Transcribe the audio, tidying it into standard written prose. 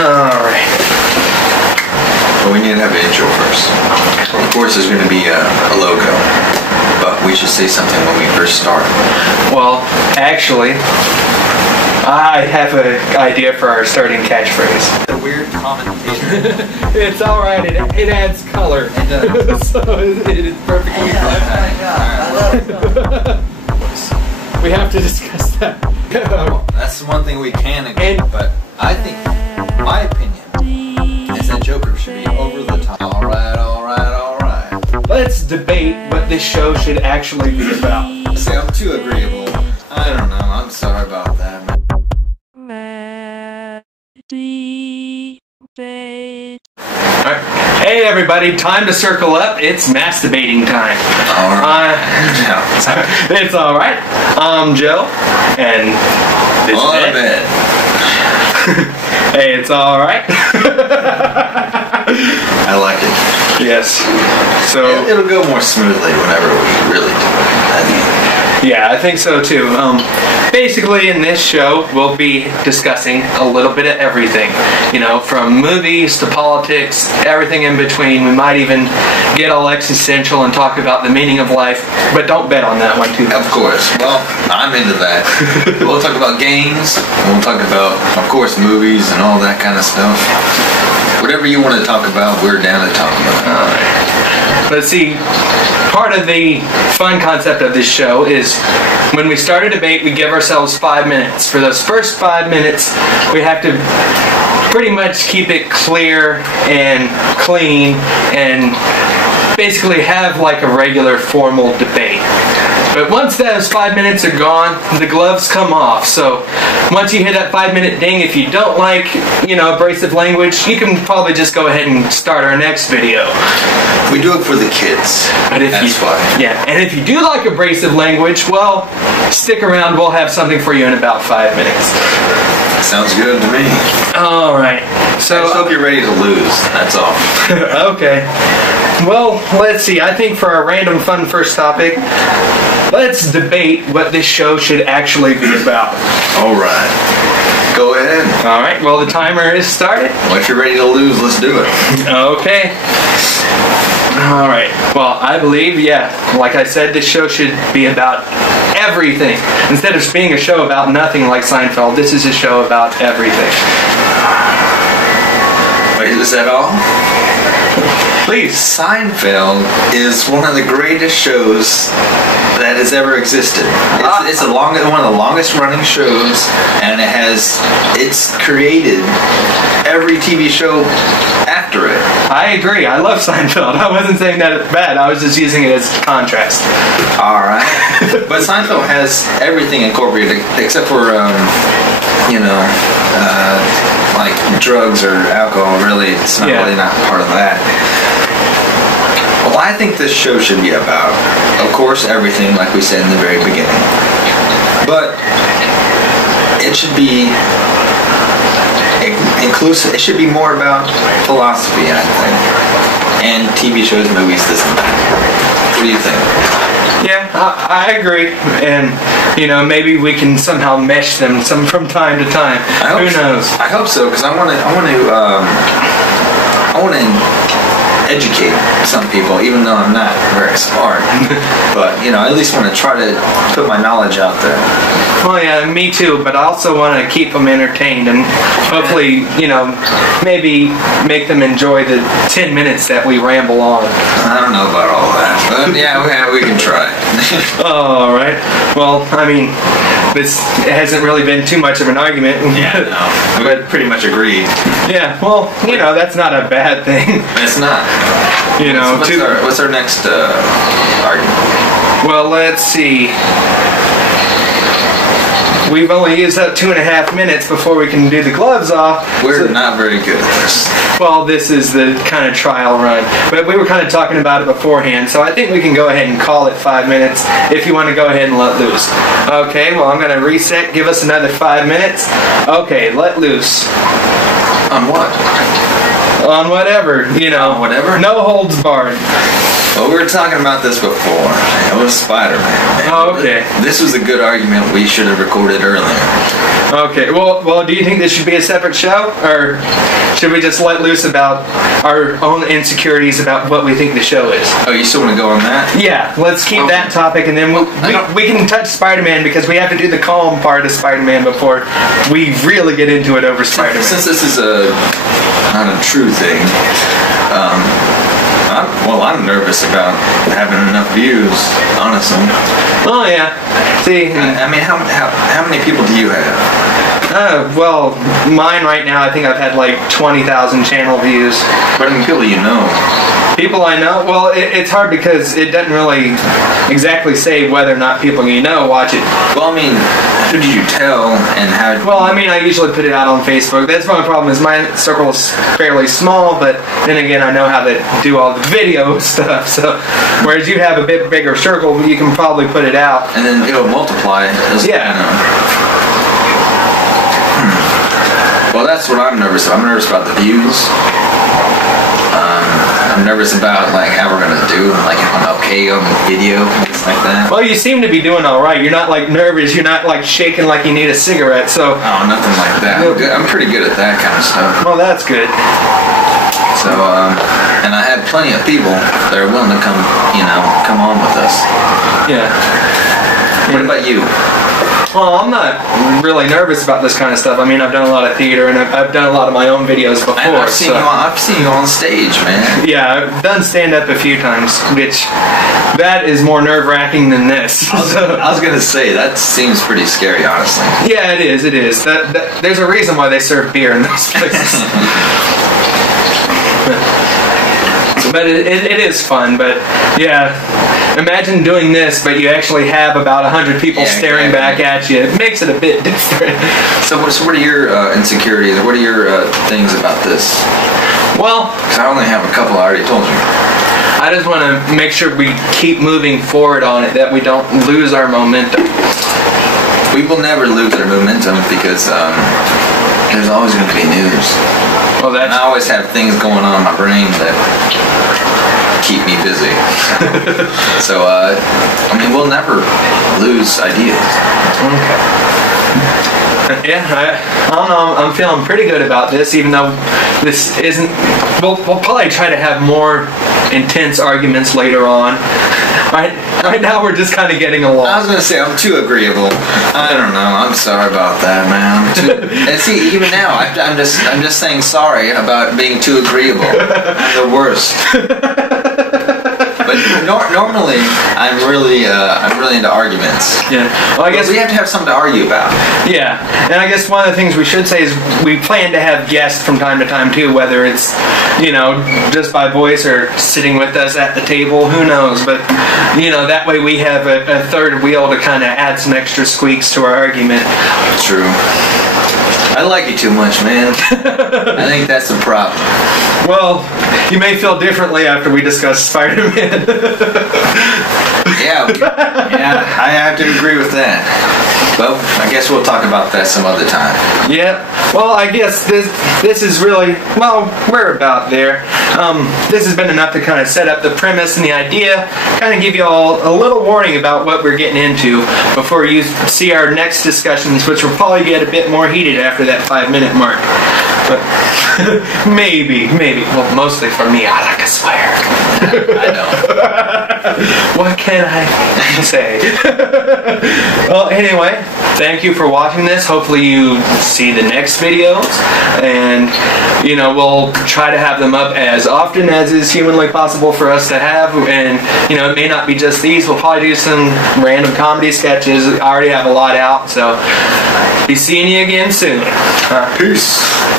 Alright. But we need to have an intro first. Of course, there's going to be a logo, but we should say something when we first start. Well, actually, I have an idea for our starting catchphrase. The weird commentation. It's alright, it adds color. It does. So it is perfectly fine. We have to discuss that. Well, that's the one thing we can agree, but I think, my opinion, is that Joker should be over the top. Alright. Let's debate what this show should actually be about. See, I'm too agreeable. I don't know, I'm sorry about that. Alright. Hey everybody, time to circle up. It's masturbating time. Alright. It's alright. I'm Joe, and this is Ed. Bed. Hey, it's alright. I like it. Yes. So It'll go more smoothly whenever we really do it. yeah, I think so too. Basically, in this show, we'll be discussing a little bit of everything. You know, from movies to politics, everything in between. We might even get all existential and talk about the meaning of life, but don't bet on that one too much. Of course. Well, I'm into that. We'll talk about games. We'll talk about, of course, movies and all that kind of stuff. Whatever you want to talk about, we're down to talk about. Alright. Let's see. Part of the fun concept of this show is when we start a debate, we give ourselves 5 minutes. For those first 5 minutes, we have to pretty much keep it clear and clean and basically have like a regular formal debate. But once those 5 minutes are gone, the gloves come off. So once you hit that 5-minute ding, if you don't like, abrasive language, you can probably just go ahead and start our next video. We do it for the kids. But if That's why. Yeah, and if you do like abrasive language, well, stick around. We'll have something for you in about 5 minutes. Sounds good to me. All right. So I just hope you're ready to lose. That's all. Okay. Well, let's see. I think for our random fun first topic, let's debate what this show should actually be about. All right. Go ahead. All right. Well, the timer is started. Well, if you're ready to lose, let's do it. Okay. All right. Well, I believe, like I said, this show should be about everything. Instead of being a show about nothing like Seinfeld, this is a show about everything. Wait, is that all? Please. Seinfeld is one of the greatest shows that has ever existed. It's one of the longest running shows, and it's created every TV show after it. I agree. I love Seinfeld. I wasn't saying that it's bad. I was just using it as contrast. All right. But Seinfeld has everything incorporated except for, like drugs or alcohol. Really, it's not really not part of that. Well, I think this show should be about, of course, everything like we said in the very beginning. But it should be inclusive. It should be more about philosophy, I think. And TV shows, movies, this and that. What do you think? Yeah, I agree. And, maybe we can somehow mesh them from time to time. Who knows? I hope so, because I want to educate some people, even though I'm not very smart. But, I at least want to try to put my knowledge out there. Well, yeah, me too, but I also want to keep them entertained and hopefully, maybe make them enjoy the 10 minutes that we ramble on. I don't know about all that, but yeah, we can try. All right. Well, I mean, this hasn't really been too much of an argument. Yeah, no. We pretty much agreed. Yeah, well, that's not a bad thing. It's not. What's our next argument? Well, let's see. We've only used up 2.5 minutes before we can do the gloves off. We're not very good at this. Well, this is the kind of trial run. But we were kind of talking about it beforehand, so I think we can go ahead and call it 5 minutes if you want to go ahead and let loose. Okay, well, I'm going to reset. Give us another 5 minutes. Okay, let loose. On what? On whatever, On whatever? No holds barred. Well, we were talking about this before. It was Spider-Man. Oh, okay. This was a good argument we should have recorded earlier. Okay. Well, do you think this should be a separate show, or should we just let loose about our own insecurities about what we think the show is? Oh, you still want to go on that? Yeah. Let's keep that topic, and then we can touch Spider-Man because we have to do the calm part of Spider-Man before we really get into it over Spider-Man. Since this is not a true thing. I'm nervous about having enough views, honestly. Oh yeah. See, I mean, how many people do you have? well, mine right now, I think I've had like 20,000 channel views. But I mean, people you know. People I know? Well, it's hard because it doesn't really exactly say whether or not people you know watch it. Well, I mean, who did you tell and how? Well, I mean, I usually put it out on Facebook. That's my problem is my circle is fairly small, but then again, I know how to do all the video stuff. So, whereas you have a bit bigger circle, you can probably put it out. And then it'll multiply. Yeah. Well, that's what I'm nervous about. I'm nervous about the views. I'm nervous about like how we're gonna do, like if I'm okay on the video, things like that. Well, you seem to be doing all right. You're not like nervous. You're not like shaking like you need a cigarette. So. Oh, nothing like that. I'm pretty good at that kind of stuff. Well, that's good. So, and I have plenty of people that are willing to come on with us. Yeah. What about you? Well, I'm not really nervous about this kind of stuff. I mean, I've done a lot of theater and I've done a lot of my own videos before. And I've seen you on stage, man. Yeah, I've done stand-up a few times, which that is more nerve-wracking than this. I was gonna say that seems pretty scary, honestly. Yeah, it is. It is. There's a reason why they serve beer in those places. But it is fun. But yeah, imagine doing this, but you actually have about 100 people staring back at you. It makes it a bit different. So what are your insecurities? What are your things about this? Well, because I only have a couple. I already told you. I just want to make sure we keep moving forward on it, that we don't lose our momentum. We will never lose our momentum because there's always going to be news. Well, and I always have things going on in my brain that keep me busy. So, I mean, we'll never lose ideas. Okay. Yeah, I don't know. I'm feeling pretty good about this, even though this isn't. We'll probably try to have more intense arguments later on. Right now, we're just kind of getting along. I was gonna say I'm too agreeable. I don't know. I'm sorry about that, man. And see, even now, I'm just saying sorry about being too agreeable. I'm the worst. But normally, I'm really into arguments. Yeah. Well, I guess we have to have something to argue about. Yeah, and I guess one of the things we should say is we plan to have guests from time to time too, whether it's just by voice or sitting with us at the table. Who knows? But that way we have a third wheel to kind of add some extra squeaks to our argument. True. I like you too much, man. I think that's the problem. Well, you may feel differently after we discuss Spider-Man. Yeah, I have to agree with that. But I guess we'll talk about that some other time. Yeah. Well, I guess this is really, we're about there. This has been enough to kind of set up the premise and the idea, kind of give you all a little warning about what we're getting into before you see our next discussions, which will probably get a bit more heated after that 5-minute mark. But maybe. Well, mostly for me, I like to swear. I know. What can I say? Well, anyway, thank you for watching this. Hopefully you see the next videos, and we'll try to have them up as often as is humanly possible for us to have. And it may not be just these. We'll probably do some random comedy sketches. I already have a lot out, so be seeing you again soon. Peace.